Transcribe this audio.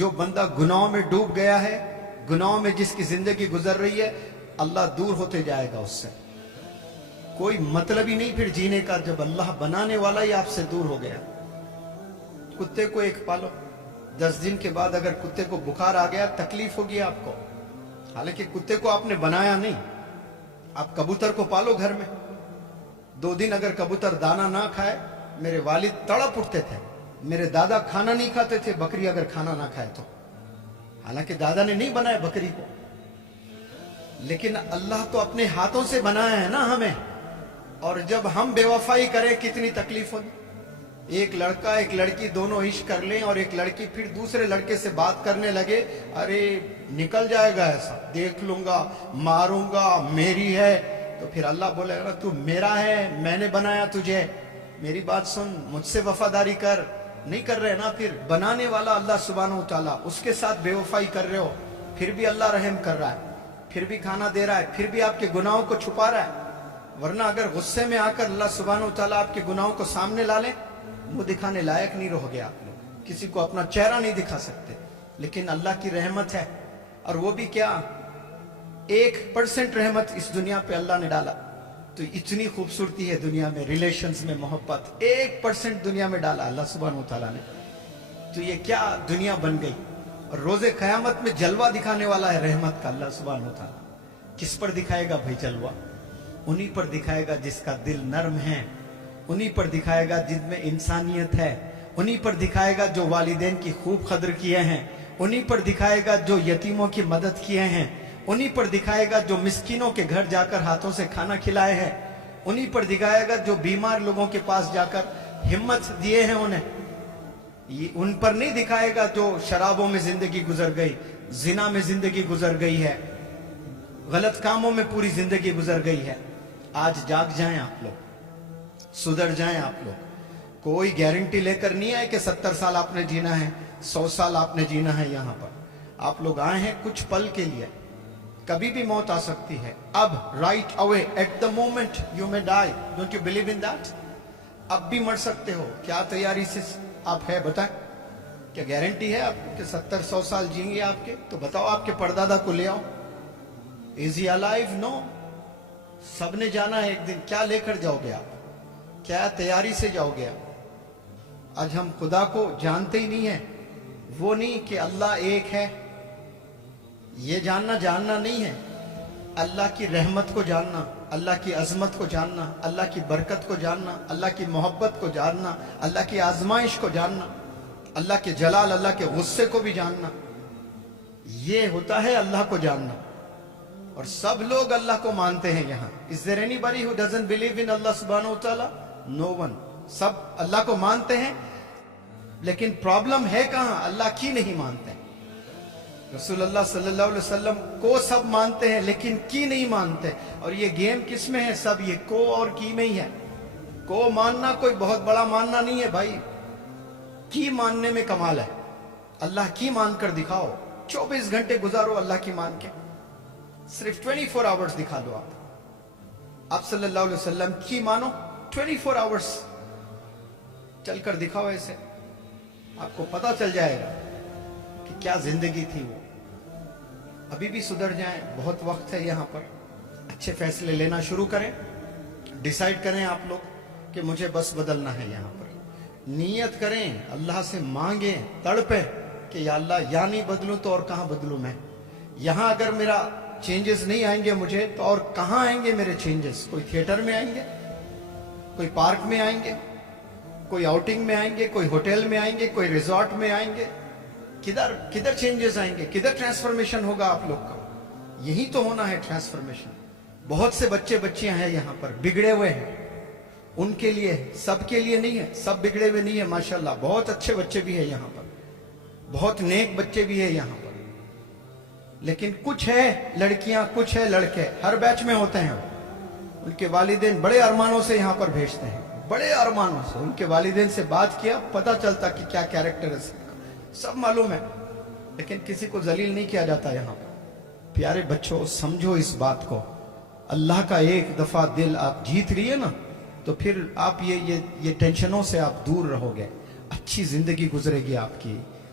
جو بندہ گناہوں میں ڈوب گیا ہے, گناہوں میں جس کی زندگی گزر رہی ہے, اللہ دور ہوتے جائے گا اس سے. کوئی مطلب ہی نہیں پھر جینے کا جب اللہ بنانے والا ہی آپ سے دور ہو گیا. کتے کو ایک پالو, 10 دن کے بعد اگر کتے کو بخار آ گیا تکلیف ہوگی آپ کو, حالانکہ کتے کو آپ نے بنایا نہیں. آپ کبوتر کو پالو گھر میں, 2 دن اگر کبوتر دانا نہ کھائے, میرے والد تڑپ اٹھتے تھے, میرے دادا کھانا نہیں کھاتے تھے بکری اگر کھانا نہ کھائے تو, حالانکہ دادا نے نہیں بنایا بکری کو, لیکن اللہ تو اپنے ہاتھوں سے بنایا ہے نا ہمیں. اور جب ہم بے وفائی کریں کتنی تکلیف ہوگی. ایک لڑکا ایک لڑکی دونوں عشق کر لیں اور ایک لڑکی پھر دوسرے لڑکے سے بات کرنے لگے, ارے نکل جائے گا ایسا, دیکھ لوں گا, ماروں گا, میری ہے. تو پھر اللہ بولے گا تو میرا ہے, میں نے بنایا تجھے, میری بات سن, مجھ سے وفاداری کر. نہیں کر رہے نا, پھر بنانے والا اللہ سبحانہ و تعالیٰ, اس کے ساتھ بے وفائی کر رہے ہو, پھر بھی اللہ رحم کر رہا ہے, پھر بھی کھانا دے رہا ہے, پھر بھی آپ کے گناہوں کو چھپا رہا ہے. ورنہ اگر غصے میں آ کر اللہ سبحانہ و تعالیٰ آپ کے گناہوں کو سامنے لا لیں, وہ دکھانے لائق نہیں رہ گیا آپ لوگ, کسی کو اپنا چہرہ نہیں دکھا سکتے. لیکن اللہ کی رحمت ہے, اور وہ بھی کیا, 1% رحمت اس دنیا پہ اللہ نے ڈالا. تو اتنی خوبصورتی ہے دنیا میں, ریلیشنز میں محبت, 1% دنیا میں ڈالا اللہ سبحانہ و تعالیٰ نے. تو یہ کیا دنیا بن گئی. اور روز قیامت میں جلوہ دکھانے والا ہے رحمت کا اللہ سبحانہ و تعالیٰ. کس پر دکھائے گا بھائی جلوہ؟ انہی پر دکھائے گا جس کا دل نرم ہے, انہی پر دکھائے گا جن میں انسانیت ہے, انہی پر دکھائے گا جو والدین کی خوب قدر کیے ہیں, انہی پر دکھائے گا جو یتیموں کی مدد کیے ہیں, انہی پر دکھائے گا جو مسکینوں کے گھر جا کر ہاتھوں سے کھانا کھلائے ہیں, انہی پر دکھائے گا جو بیمار لوگوں کے پاس جا کر ہمت دیے ہیں انہیں. یہ ان پر نہیں دکھائے گا جو شرابوں میں زندگی گزر گئی, زنا میں زندگی گزر گئی ہے, غلط کاموں میں پوری زندگی گزر گئی ہے. آج جاگ جائیں آپ لوگ, سدھر جائیں آپ لوگ. کوئی گارنٹی لے کر نہیں آئے کہ 70 سال آپ نے جینا ہے, 100 سال آپ نے جینا ہے. یہاں پر آپ لوگ آئے ہیں کچھ پل کے لیے, کبھی بھی موت آ سکتی ہے. اب right away, at the moment you میں die. Don't you believe in that? اب بھی مر سکتے ہو. کیا تیاری سے آپ ہے بتائیں؟ کیا گارنٹی ہے آپ کہ 70-100 سال جئیں گے آپ کے؟ تو بتاؤ آپ کے پردادا کو لے آؤ. از ہی الائیو؟ نو. سب نے جانا ہے ایک دن. کیا لے کر جاؤ گے آپ؟ کیا تیاری سے جاؤ گے آپ؟ آج ہم خدا کو جانتے ہی نہیں ہیں. وہ نہیں کہ اللہ ایک ہے, یہ جاننا نہیں ہے. اللہ کی رحمت کو جاننا, اللہ کی عظمت کو جاننا, اللہ کی برکت کو جاننا, اللہ کی محبت کو جاننا, اللہ کی آزمائش کو جاننا, اللہ کے جلال, اللہ کے غصے کو بھی جاننا, یہ ہوتا ہے اللہ کو جاننا. اور سب لوگ اللہ کو مانتے ہیں یہاں. Is there anybody who doesn't believe in Allah subhanahu wa ta'ala? No one. سب اللہ کو مانتے ہیں, لیکن پرابلم ہے کہاں؟ اللہ کی نہیں مانتے. رسول اللہ صلی اللہ علیہ وسلم کو سب مانتے ہیں لیکن کی نہیں مانتے. اور یہ گیم کس میں ہے؟ سب یہ کو اور کی میں ہی ہے. کو ماننا کوئی بہت بڑا ماننا نہیں ہے بھائی, کی ماننے میں کمال ہے. اللہ کی مان کر دکھاؤ, 24 گھنٹے گزارو اللہ کی مان کے, صرف 24 آورز دکھا دو. آپ صلی اللہ علیہ وسلم کی مانو, 24 آورز چل کر دکھاؤ. ایسے آپ کو پتا چل جائے گا کہ کیا زندگی تھی وہ. ابھی بھی سدھر جائیں, بہت وقت ہے یہاں پر. اچھے فیصلے لینا شروع کریں, ڈیسائیڈ کریں آپ لوگ کہ مجھے بس بدلنا ہے. یہاں پر نیت کریں, اللہ سے مانگیں, تڑپیں کہ یا اللہ یا نہیں بدلوں تو اور کہاں بدلوں میں. یہاں اگر میرا چینجز نہیں آئیں گے مجھے تو اور کہاں آئیں گے میرے چینجز؟ کوئی تھیٹر میں آئیں گے, کوئی پارک میں آئیں گے, کوئی آؤٹنگ میں آئیں گے, کوئی ہوٹل میں آئیں گے, کوئی ریزورٹ میں آئیں گے. کدھر چینجز آئیں گے؟ کدھر ٹرانسفارمیشن ہوگا آپ لوگ کا؟ یہی تو ہونا ہے ٹرانسفارمیشن. بہت سے بچیاں ہیں یہاں پر بگڑے ہوئے ہیں, ان کے لیے, سب کے لیے نہیں ہے. سب بگڑے ہوئے نہیں ہے ماشاءاللہ, بہت اچھے بچے بھی ہیں یہاں پر, بہت نیک بچے بھی ہیں یہاں پر. لیکن کچھ ہے لڑکیاں, کچھ ہے لڑکے, ہر بیچ میں ہوتے ہیں. ان کے والدین بڑے ارمانوں سے یہاں پر بھیجتے ہیں, بڑے ارمانوں سے. ان کے والدین سے بات کیا, پتہ چلتا کہ کیا کیریکٹر ہے, سب معلوم ہے, لیکن کسی کو ذلیل نہیں کیا جاتا یہاں پر. پیارے بچوں, سمجھو اس بات کو. اللہ کا ایک دفعہ دل آپ جیت لیے نا, تو پھر آپ یہ ٹینشنوں سے آپ دور رہو گے. اچھی زندگی گزرے گی آپ کی,